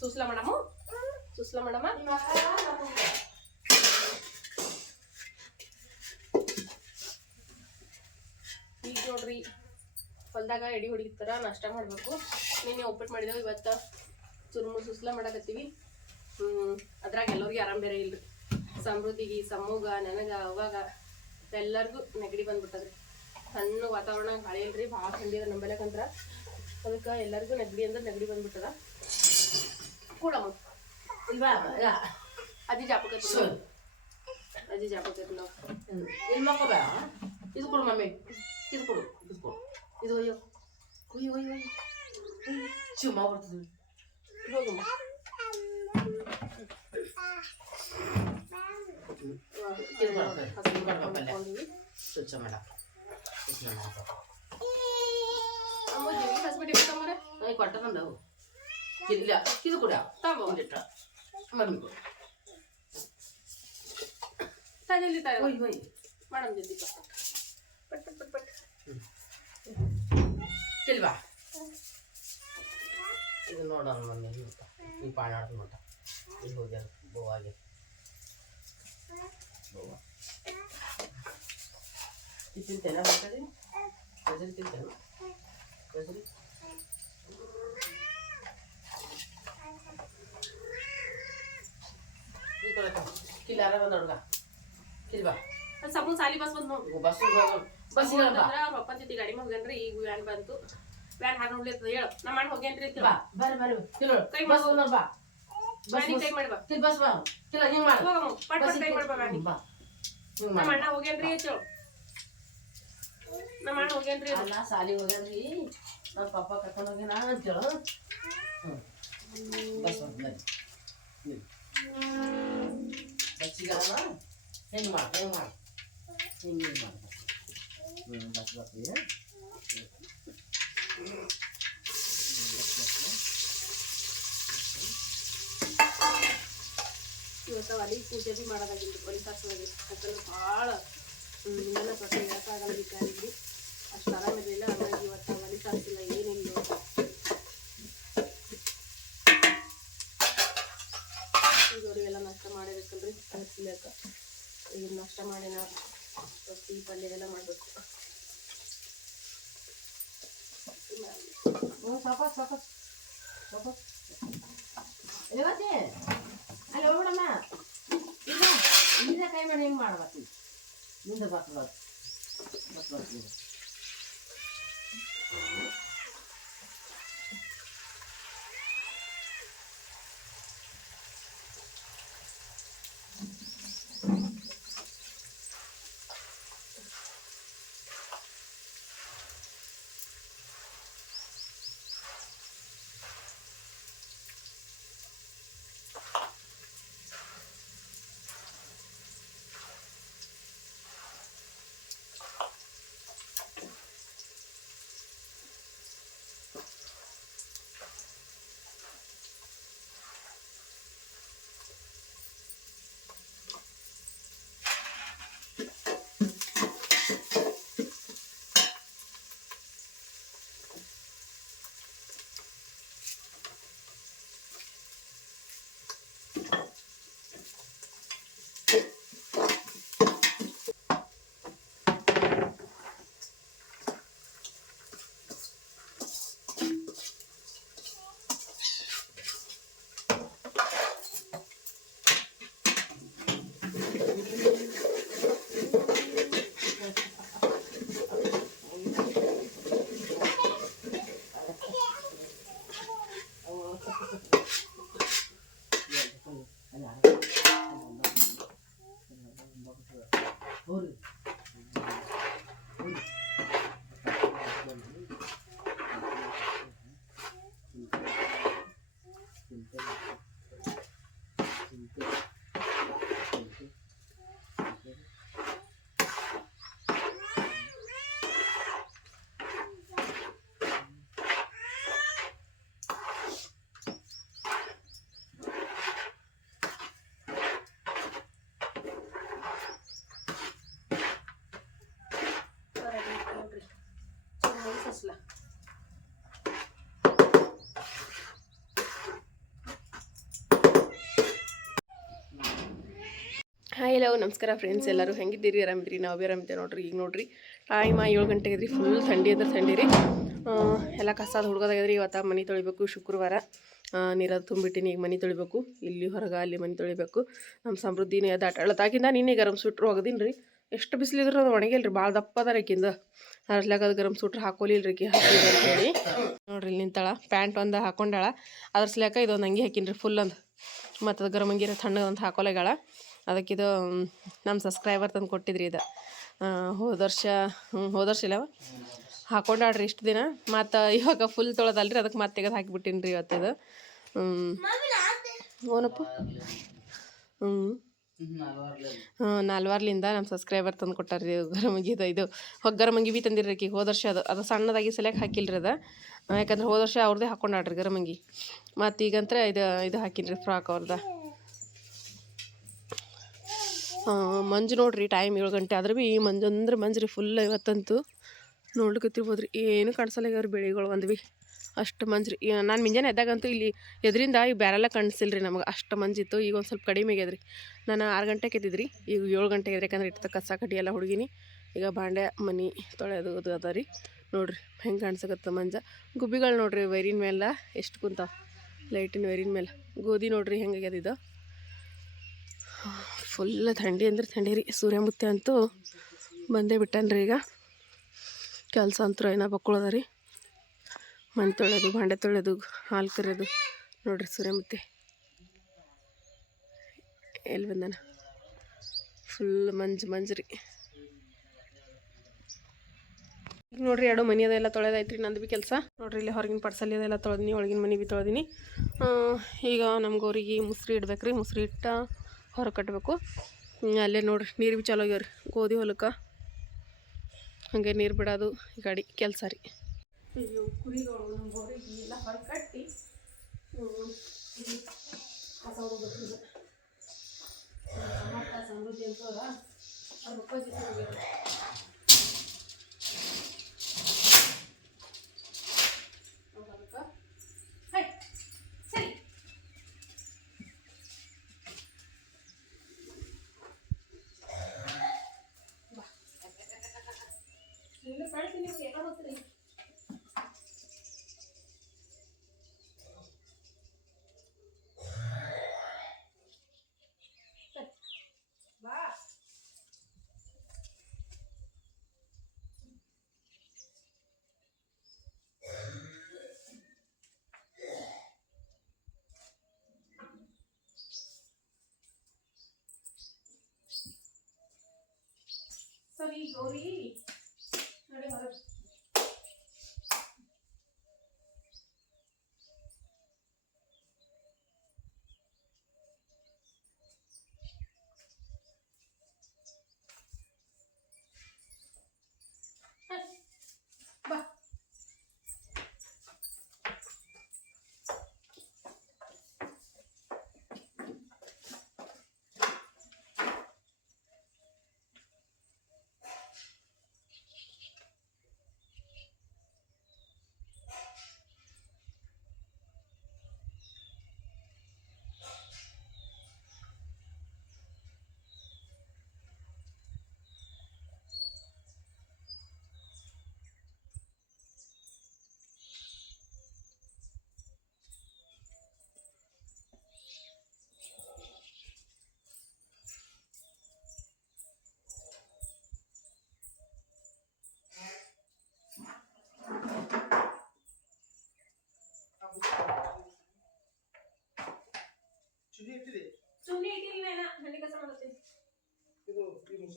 ಸುಸ್ಲ ಮಾಡಮ್ಮ ಸುಸ್ಲ ಮಾಡಮ್ಮ ಈಗ ನೋಡ್ರಿ, ಹೊಲ್ದಾಗ ಎಡಿ ಹೊಡಿತಾರ ನಾಷ್ಟ ಮಾಡ್ಬೇಕು. ನಿನ್ನೆ ಒಪ್ಪಿಟ್ಟು ಮಾಡಿದೆವು, ಇವತ್ತು ಚುರುಮು ಸುಸ್ಲ ಮಾಡಕತ್ತೀವಿ. ಅದ್ರಾಗ ಎಲ್ಲರಿಗೂ ಆರಾಮ್ ಬೇರೆ ಇಲ್ರಿ. ಸಮೃದ್ಧಿಗೆ, ಸಮೂಗ, ನನಗ ಅವಾಗ ಎಲ್ಲರಿಗೂ ನೆಗಡಿ ಬಂದ್ಬಿಟ್ಟದ್ರಿ. ಸಣ್ಣ ವಾತಾವರಣ ಗಾಳಿ ಇಲ್ರಿ, ಭಾಳ ಥಂಡಿ ಅದ ನಂಬಲಕಂತ್ರ ಅದಕ್ಕೆ ಎಲ್ಲರಿಗೂ ನೆಗಡಿ ಅಂದ್ರೆ ನೆಗಡಿ ಬಂದ್ಬಿಟ್ಟದ. ಕೂಡಮ್ಮ ಇಲ್ವಾ ಯಾ ಅಜ್ಜಿ ಜಾಪಕತ್ತಿ ಸರಿ ಅಜ್ಜಿ ಜಾಪಕತ್ತಿ ನಾವು ಇಲ್ಲಿ ಮಕ್ಕಳ ಇದು ಕೊಡು ಮಮ್ಮಿ ಇದು ಕೊಡು ಇದು ಕೊಡು ಇದು ಅಯ್ಯೋ ಅಯ್ಯೋ ಅಯ್ಯೋ ಅಯ್ಯೋ ಶಿವ ಬರ್ತದೆ ಹೋಗಮ್ಮ ಇದು ಮಾಡ್ಬೇಕು ಇದು ಮಾಡ್ಬೇಕಲ್ಲ ಸ್ವಚ್ಛ ಮಾಡ ಸ್ವಚ್ಛ ಮಾಡ ಇಲ್ಲ ಇದು ಕೂಡ ತಗೋ ಒಂದಿಟ್ಟ ಮಮ್ಮಿ ಕೊಡು ತಾಜಲ್ಲಿ ತಾಯಿ ಒಯ್ ಒಯ್ ಮಾಡಮ್ ಜಲ್ದಿ ಪಟ್ ಪಟ್ ಪಟ್ ಪಟ್ ಇಲ್ವಾ ಇದು ನೋಡೋಣ ಮೊನ್ನೆ ಇವತ್ತು ಈ ಪಾಣಾಡ್ದು ನೋಟ ಇಲ್ಲಿ ಹೋಗ್ಯಾರ ಗೋವಾಗೆ ಗೋವಾ ಇದು ತಿಂತೇನೆ ಬೇಕಾದ್ರೆ ಗಜರಿ ತಿಂತೇನೆ ಕಿಲ್ಲಾರ ಬಂದ ಹುಡುಗ. ಬಾ. ಸಮೂಹ ಸಾಲಿ ಬಸ್ ಬಂದು ನೋಡು. ಬಸ್ ಬಸ್ ಬಾ. ಅವ್ರ ಜೊತೆ ಗಾಡಿ ಹೋಗ್ಯಾನ್ರಿ ಈಗ ವ್ಯಾನ್ ಬಂತು. ವ್ಯಾನ್ ಹಾಗೆ ನೋಡ್ಲಿರ್ತದ ಹೇಳು ನಮ್ಮ ಅಣ್ಣ ಹೋಗ್ಯಾನ್ರಿ ಅಂತ ಬಾ ಬರ್ರಿ ಬರ್ರಿ. ಕಿಲೋ ಕೈ ಬಸ್ ಮಾಡು. ಬಾ. ಬಸ್ ಕೈ ಕೈ ಮಾಡ್ಬಾ. ಕಿಲ್ ಬಸ್ ಬಾ. ಕಿಲ ಹಿಂಗ್ ಮಾಡು. ಹೋಗಮ್ಮ. ಪಟ್ ಪಟ್ ಕೈ ಬಾ. ಹಿಂಗ್ ನಮ್ಮ ಮಾಡು. ಅಣ್ಣ ಹೋಗ್ಯಾನ್ರಿ ಅಂತ ಹೇಳು. ನಮ್ಮ ಅಣ್ಣ ಹೋಗ್ಯಾನ್ರಿ ಅಂತ. ಅಲ್ಲ ಸಾಲಿ ಹೋಗ್ಯಾನ್ರಿ. ನಮ್ಮ ಪಪ್ಪ ಕರ್ಕೊಂಡು ಹೋಗ್ಯಾನ ಹ್ಞೂ ಬಸ್ ಬಸ್ಸಿಗಲ್ಲ ಹೆಂಗೆ ಮಾಡು ಹೆಂಗೆ ಮಾಡು ಹಿಂಗೆ ಹಿಂಗೆ ಮಾಡು ಹ್ಞೂ ಬಸ್ ಬರ್ತೀವಿ ಇವತ್ತು ಒಲಿ ಪೂಜೆ ಭೀ ಮಾಡೋದಾಗಿಲ್ಲ ಒಲಿ ತರ್ಸೋದಾಗಿ ಯಾಕಂದ್ರೆ ಭಾಳ ಹಿಂಗೆಲ್ಲ ಸ್ವಲ್ಪ ಹೇಳಕ್ಕಾಗಲ್ಲ ಬಿದ್ದಾರಿದ್ರಿ ಅಷ್ಟು ಆರಾಮಿರಲಿಲ್ಲ ಹಂಗಾಗಿ ಇವತ್ತು ಒಲಿ ತರಿಸಿಲ್ಲ ನಾಷ್ಟ ಮಾಡಿನ ರೊಟ್ಟಿ, ಪಲ್ಯ ಮಾಡಬೇಕು. ಸಾಕು ಸಾಕು. ಸಾಕು. ಇವತ್ತೇ ಅಲ್ಲಿ ಇಲ್ಲ ಈಗ ಕೈ ಮಾಡಿ ಹೆಂಗೆ ಮಾಡ್ಬೇಕು? ನಿಂದ ಬಸ್ ಬಸ್ ಹಲೋ, ನಮಸ್ಕಾರ ಫ್ರೆಂಡ್ಸ್ ಎಲ್ಲರೂ ಹೆಂಗಿದ್ದೀರಿ? ಆರಾಮಿದ್ರಿ? ನಾವು ಭೀ ಆರಾಮಿದ್ದೆ ನೋಡ್ರಿ, ಈಗ ನೋಡ್ರಿ. ಟೈಮ್ ಏಳು ಗಂಟೆಗೆ ರೀ ಫುಲ್ ಥಂಡಿ ಅಂದ್ರೆ ಥಂಡಿ ರೀ. ಎಲ್ಲ ಕಸಾದ ಹುಡ್ಗೋದಾಗದ್ರಿ ಇವತ್ತು ಮನೆ ತೊಳಿಬೇಕು, ಶುಕ್ರವಾರ. ನೀರದು ತುಂಬಿಟ್ಟಿನಿ, ಈಗ ಮನೆ ತೊಳಿಬೇಕು. ಇಲ್ಲಿ ಹೊರಗೆ ಅಲ್ಲಿ ಮನೆ ತೊಳಿಬೇಕು. ನಮ್ಮ ಸಮೃದ್ಧಿನೇ ಅದು ಅಟಾಳತಾಗಿಂದ ನಿನ್ನೆ ಗರಂ ಸುಟ್ರು ಒಗದೀನಿ ರೀ ಎಷ್ಟು ಬಿಸಿಲಿದ್ರು ಅದು ಒಣಗಿಲ್ರಿ ಭಾಳ ದಪ್ಪ ಅದ ರೀಕಿಂದ ಅದ್ರಾಗ ಅದು ಗರಂ ಸುಟ್ರು ಹಾಕೋಲಿಲ್ಲ ರೀ ಹಾಕಿ ನೋಡ್ರಿ ನಿಂತಾಳ, ಪ್ಯಾಂಟ್ ಒಂದು ಹಾಕೊಂಡಾಳ. ಅದ್ರ ಸಲಕ ಇದೊಂದು ಅಂಗಿ ಹಾಕಿನ್ರಿ ಫುಲ್ ಒಂದು. ಮತ್ತು ಅದು ಗರಂ ಅಂಗಿರ ತಣ್ಣಗೆ ಹಾಕೊಲೆಗಾಳ ಅದಕ್ಕಿದು ನಮ್ಮ ಸಬ್ಸ್ಕ್ರೈಬರ್ ತಂದು ಕೊಟ್ಟಿದ್ರಿ ಇದು. ಹೋದ ವರ್ಷ ಹೋದ ವರ್ಷ ಇಲ್ಲವ? ಹಾಕೊಂಡಾಡ್ರಿ ಇಷ್ಟು ದಿನ. ಮತ್ತು ಇವಾಗ ಫುಲ್ ತೊಳೆದಲ್ರಿ ಅದಕ್ಕೆ ಮತ್ತೆ ತೆಗೆದು ಹಾಕಿಬಿಟ್ಟಿನಿ ರೀ ಇವತ್ತಿದು ಓನಪ್ಪ? ಹ್ಞೂ ನಾಲ್ವಾರ್ಲಿಂದ ನಮ್ಮ ಸಬ್ಸ್ಕ್ರೈಬರ್ ತಂದು ಕೊಟ್ಟಾರ್ರಿ ಗರಮಂಗಿದು ಇದು ಹೊಗ್ಗರಮಂಗಿ ಬಿ ತಂದಿರ್ರಿ ಆಕಿ ಹೋದ ವರ್ಷ ಅದು ಅದು ಸಣ್ಣದಾಗಿ ಸೆಲೆಕ್ಟ್ ಹಾಕಿಲ್ರಿ ಅದು. ಯಾಕಂದ್ರೆ ಹೋದ ವರ್ಷ ಅವ್ರದ್ದೇ ಹಾಕೊಂಡಾಡ್ರಿ ಗರಮಂಗಿ ಮತ್ತು ಈಗಂತ್ರ ಇದು ಇದು ಹಾಕಿನ್ರಿ ಫ್ರಾಕ್ ಅವ್ರದ. ಮಂಜು ನೋಡ್ರಿ ಟೈಮ್ ಏಳು ಗಂಟೆ ಆದ್ರೆ ಭೀ ಮಂಜು ಅಂದ್ರೆ ಮಂಜು ಫುಲ್ ಇವತ್ತಂತೂ. ನೋಡ್ಲಿಕ್ಕೆ ರೀ ಏನು ಕಾಣಿಸಲ್ಲ ಬೆಳೆಗಳು ಒಂದು ಭೀ ಅಷ್ಟು ಮಂಜು ನಾನು ಮುಂಜಾನೆ ಎದ್ದಾಗಂತೂ ಇಲ್ಲಿ ಎದರಿಂದ ಈ ಬ್ಯಾರೆಲ್ಲ ಕಾಣಿಸಿಲ್ಲ ರೀ ನಮಗೆ, ಅಷ್ಟು ಮಂಜಿತ್ತು ಈಗ ಒಂದು ಸ್ವಲ್ಪ ಕಡಿಮೆ ಆಗ್ಯದ್ರಿ. ನಾನು ಆರು ಗಂಟೆಗೆ ಎದ್ದಿದ್ರಿ, ಈಗ ಏಳು ಗಂಟೆಗೆ ಎದ್ರಿ, ಯಾಕಂದ್ರೆ ಇಟ್ಟು ಕಸ ಕಡ್ಡಿ ಎಲ್ಲ ಹುಡುಗಿನಿ. ಈಗ ಬಾಂಡೆ, ಮನೆ ತೊಳೆದು ಅದು ಅದ ರೀ. ನೋಡ್ರಿ, ಹೆಂಗೆ ಕಾಣಿಸಕತ್ತ ಮಂಜ. ಗುಬ್ಬಿಗಳು ನೋಡ್ರಿ, ವೈರಿನ ಮೇಲೆ, ಎಷ್ಟು ಕುಂತಾವ? ಲೈಟಿನ ವೈರಿನ ಮೇಲೆ. ಗೋಧಿ ನೋಡ್ರಿ ಹೆಂಗಾಗ್ಯದ ಇದು. ಫುಲ್ ಥಂಡಿ ಅಂದ್ರೆ ಥಂಡಿ ರೀ. ಸೂರ್ಯಮುತ್ಯ ಅಂತೂ ಬಂದೇ ಬಿಟ್ಟನ್ರಿ ಈಗ. ಕೆಲಸ ಅಂತೂ ಏನೋ ಬಕ್ಕೊಳದ ರೀ. ಮನೆ ತೊಳೆಯೋದು ಭಾಂಡೆ ತೊಳೆಯೋದು ಹಾಲು ಕರೆಯೋದು ನೋಡ್ರಿ ಸೂರ್ಯಮುತ್ಯ. ಎಲ್ಲಿ ಬಂದಾನ? ಫುಲ್ ಮಂಜು ಮಂಜು ರೀ. ಈಗ ನೋಡ್ರಿ ಎರಡು ಮನೆ ಅದೆಲ್ಲ ತೊಳೆದೈತ್ರಿ ನಂದು ಭೀ ಕೆಲಸ. ನೋಡ್ರಿ ಇಲ್ಲಿ ಹೊರಗಿನ ಪಡ್ಸಲ್ಲಿ ಅದೆಲ್ಲ ತೊಳೆದಿನಿ, ಒಳಗಿನ ಮನೆ ಭೀ ತೊಳೆದಿನಿ. ಈಗ ನಮ್ಗೆ ಅವ್ರಿಗೆ ಮುಸ್ರಿ ಇಡ್ಬೇಕು ರೀ ಮುಸ್ರಿ ಇಟ್ಟ ಹೊರಗೆ ಕಟ್ಟಬೇಕು ಅಲ್ಲೇ ನೋಡ್ರಿ, ನೀರು ಭೀ ಚಲೋ ಆಗ್ಯಾವ ರೀ ಗೋಧಿ ಹೊಲಕ್ಕೆ. ಹಾಗೆ ನೀರು ಬಿಡೋದು ಗಾಡಿ, ಕೆಲಸ ರೀ. ಕುರಿಗಳು ಹೊರಗೆ ಕಟ್ಟಿ. ಸಮೃದ್ಧಿ ಅಂತ ಹೋಗ್ಯಾರ ಹೊಲಕ್ಕೆ ಹೈ ಸರಿ ನಿಮ್ಗೆ ಫ್ರೆಂಡ್ಸ್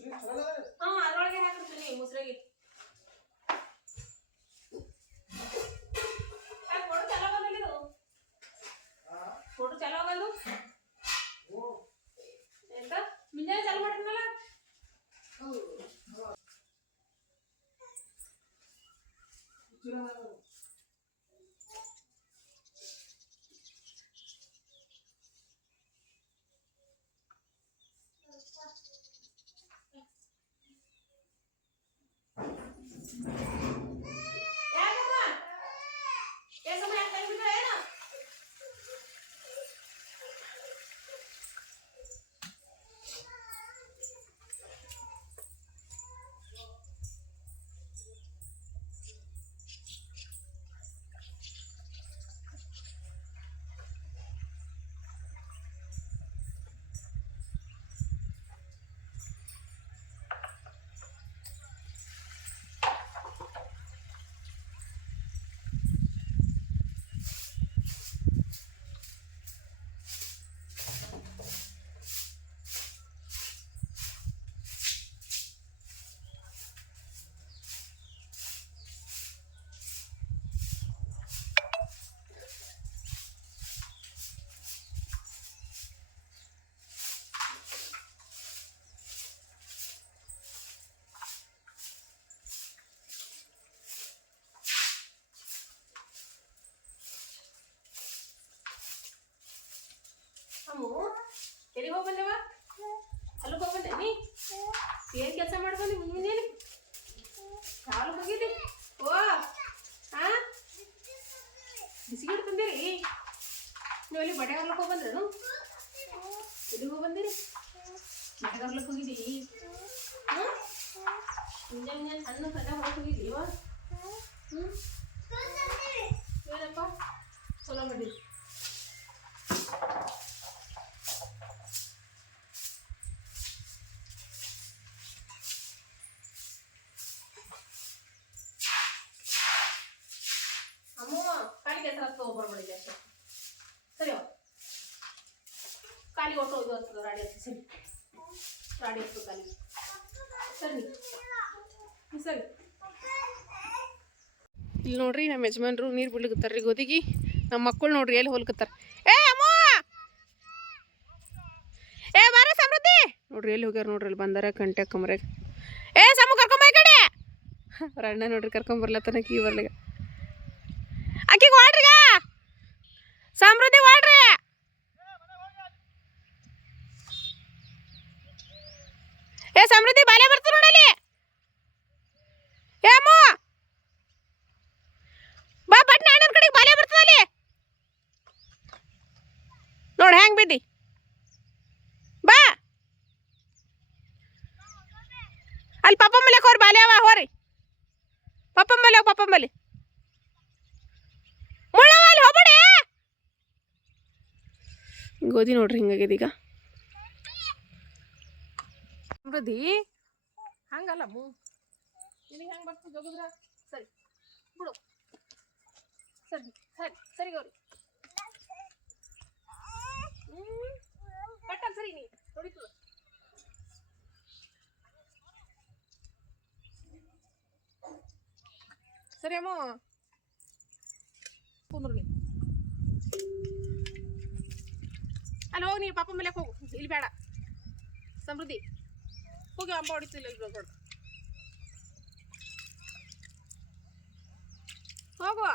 你说嘞 ಬಿಸಿಗಿಡ ತಂದಿರಿ. ನೀವು ಅಲ್ಲಿ ಬಟ್ಟೆ ಹೊರ್ಲಕ್ಕೆ ಹೋಗ್ಬಂದ್ರೇನು ಎಲ್ಲಿ ಹೋಗ್ಬಂದಿರಿ ಬಟ್ಟೆ ಹೊರ್ಲಕ್ಕೆ ಹೋಗಿದ್ದಿ ಮುಂಜಾನೆ ಮುಂಜಾನೆ ಸಣ್ಣ ಸಣ್ಣ ಹೊರಗೆ ಹೋಗಿದ್ದೀವ ಹ್ಞೂ ಏನಪ್ಪ ಚಲೋ ಮಾಡಿರಿ. ಕೆಸರ ತೊಗೊಬರ್ಬಿಡಿದೆ ಅಷ್ಟೇ. ಸರಿ ಖಾಲಿ ಒಟ್ಟು ಇದು ಹತ್ತದ ರಾಡಿ ಹತ್ತು ಸರಿ. ರಾಡಿ ಹತ್ತು ಖಾಲಿ ಸರಿ. ಸರಿ. ಇಲ್ಲಿ ನೋಡ್ರಿ ನಮ್ಮ ಯಜಮಾನ್ರು ನೀರು ಬಿಡ್ಲಿಕ್ಕೆ ಗೋದಿಗೆ ನಮ್ಮ ಮಕ್ಕಳು ನೋಡ್ರಿ ಎಲ್ಲಿ ಹೊಲ್ಕತ್ತಾರ. ಏ, ಅಮ್ಮ! ಏ, ಬಾರ ಸಮೃದ್ಧಿ! ನೋಡ್ರಿ ಎಲ್ಲಿ ಹೋಗ್ಯಾರ ನೋಡ್ರಿ ಅಲ್ಲಿ ಬಂದಾರ ಕಂಟ್ಯಾಕ ಕಮ್ರಾಗ ಏ, ಸಮ ಕರ್ಕೊಂಬ ಕಡೆ. ರಣ್ಣ ನೋಡ್ರಿ ಕರ್ಕೊಂಬರ್ಲತ್ತನಕ್ಕೆ ಕೀ ಬರ್ಲಿಗೆ. ಆಕಿಗೆ ವಾಡ್ರಿಗ ಸಮೃದ್ಧಿ ವಾಡ್ರಿ ಗೋಧಿ ನೋಡ್ರಿ ಹಿಂಗಾಗಿದೆ ಈಗ. ಸಮೃದ್ಧಿ, ಹಂಗಲ್ಲ ನಿನಗೆ ಹೆಂಗೆ ಬರ್ತದೆ ಜಗದ್ರ? ಸರಿ, ಬಿಡು. ಸರಿ ಸರಿ ಸರಿ ಗೌರಿ. ಕಟ್ಟಲ್ ಸರಿ ನೀ ನೋಡಿತು ಸರಿ ಅಮ್ಮ. ಕುಂದ್ರಿ ಅಲ್ಲಿ ಹೋಗಿ ನೀನು ಪಾಪ ಮೇಲೆ ಹೋಗು ಇಲ್ಲಿ ಬೇಡ ಸಮೃದ್ಧಿ ಹೋಗಿ ಅಂಬ ಹೊಡಿತಿಲ್ಲ ಇಲ್ಲಿ ಹೋಗೋಣ ಹೋಗುವ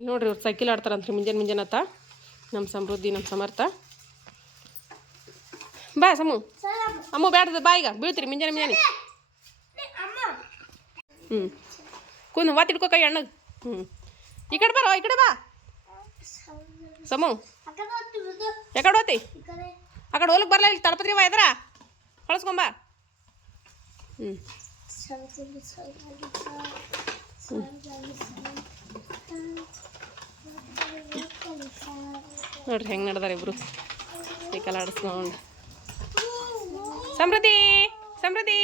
ನೋಡ್ರಿ ಅವ್ರು ಸೈಕಲ್ ಆಡ್ತಾರಂತ್ರಿ ಮುಂಜಾನೆ ಮುಂಜಾನೆ ಆತ ನಮ್ಮ ಸಮೃದ್ಧಿ ನಮ್ಮ ಸಮರ್ಥ. ಬಾ ಸಮು. ಅಮ್ಮ ಬ್ಯಾಡ್ದ ಬಾ ಈಗ, ಬೀಳ್ತೀರಿ ಮುಂಜಾನೆ ಮುಂಜಾನೆ. ಹ್ಞೂ ಕುಂದು ವಾತಿಡ್ಕೋ ಕೈ ಅಣ್ಣಗೆ. ಹ್ಞೂ ಈ ಕಡೆ ಬರೋ ಈ ಕಡೆ ಬಾ. ಸಮು. ಯಾಕಡೆ ಹೋತಿ? ಆ ಕಡೆ ಹೋಲಕ್ಕೆ ಬರಲ್ಲ ಇಲ್ಲಿ ತಳಪತ್ರಿ ಬಾ ಎದ್ರ? ಕಳಿಸ್ಕೊಂಬ ಹ್ಞೂ ಹ್ಞೂ ನೋಡ್ರಿ ಹೆಂಗೆ ನಡ್ದಾರ ಇಬ್ರು. ಸೈಕಲ್ ಆಡಿಸ್ಕೊಂಡು. ಸಮೃದ್ಧಿ ಸಮೃದ್ಧಿ.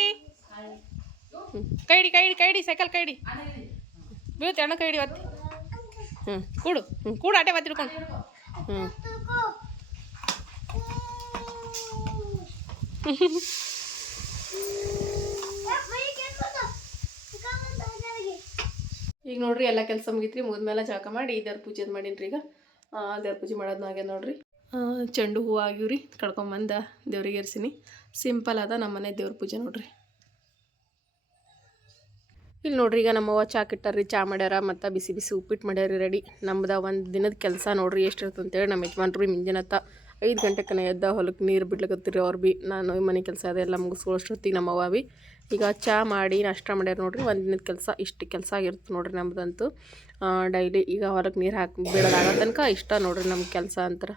ಹ್ಞೂ ಕೈಡಿ ಕೈಡಿ ಕೈ ಹಿಡಿ ಕೈ ಹಿಡಿ ಸೈಕಲ್ ಕೈಡಿ ಬೀಳುತ್ತೆ ಅಣ್ಣ ಕೈಡಿ ಒತ್ತಿ. ಹ್ಞೂ ಕೂಡು. ಹ್ಞೂ ಕೂಡು ಆಟೆ ಬತ್ತಿ ಹ್ಞೂ ಈಗ ನೋಡ್ರಿ ಎಲ್ಲ ಕೆಲಸ ಮುಗಿತ್ರಿ ಮುಗಿದ್ಮೇಲೆ ಜಳಕ ಮಾಡಿ ಇದರ ಪೂಜೆ ಮಾಡೀನಿ ಈಗ. ದೇವ್ರ ಪೂಜೆ ಮಾಡೋದು ಆಗ್ಯದ ನೋಡ್ರಿ. ಚೆಂಡು ಹೂವು ಆಗಿವ್ರಿ, ಕಳ್ಕೊಂಬಂದ ದೇವ್ರಿಗೆ ಏರ್ಸೀನಿ. ಸಿಂಪಲ್ ಅದ ನಮ್ಮನೆ ದೇವ್ರ ಪೂಜೆ ನೋಡ್ರಿ. ಇಲ್ಲಿ ನೋಡ್ರಿ ಈಗ ನಮ್ಮವ್ವ ಚಾ ಕಿಟ್ಟಾರ್ರಿ, ಚಾ ಮಾಡ್ಯಾರ ಮತ್ತು ಬಿಸಿ ಬಿಸಿ ಉಪ್ಪಿಟ್ಟು ಮಾಡ್ಯಾರ ರೆಡಿ ನಮ್ದು ಒಂದು ದಿನದ ಕೆಲಸ ನೋಡ್ರಿ ಎಷ್ಟು ಇರ್ತದೆ ಅಂತೇಳಿ ನಮ್ಮ ಯಜಮಾನ್ರು ಮುಂಜಾನತ್ತ ಐದು ಗಂಟೆಕನ ಎದ್ದ ಹೊಲಕ್ಕೆ ನೀರು ಬಿಡ್ಲಿಕ್ಕತ್ತೀರಿ ಅವ್ರು ಬಿ. ನಾನು ಮನೆ ಕೆಲಸ ಅದೆಲ್ಲ ಮುಗಿಸ್ಕೊಳ್ಳೋಷ್ಟೊತ್ತಿಗೆ ನಮ್ಮವ್ವ ಬಿ. ಈಗ ಚಾ ಮಾಡಿ ನಾಷ್ಟ ಮಾಡ್ಯಾರ ನೋಡ್ರಿ ಒಂದು ದಿನದ ಕೆಲಸ, ಇಷ್ಟು ಕೆಲಸ ಆಗಿರುತ್ತೆ ನೋಡ್ರಿ ನಮ್ದಂತೂ. ಡೈಲಿ ಈಗ ಹೊರಗೆ ನೀರು ಹಾಕಿ ಬಿಡೋದಾಗೋ ತನಕ ಇಷ್ಟ ನೋಡ್ರಿ ನಮ್ಮ ಕೆಲಸ ಅಂತಾರೆ.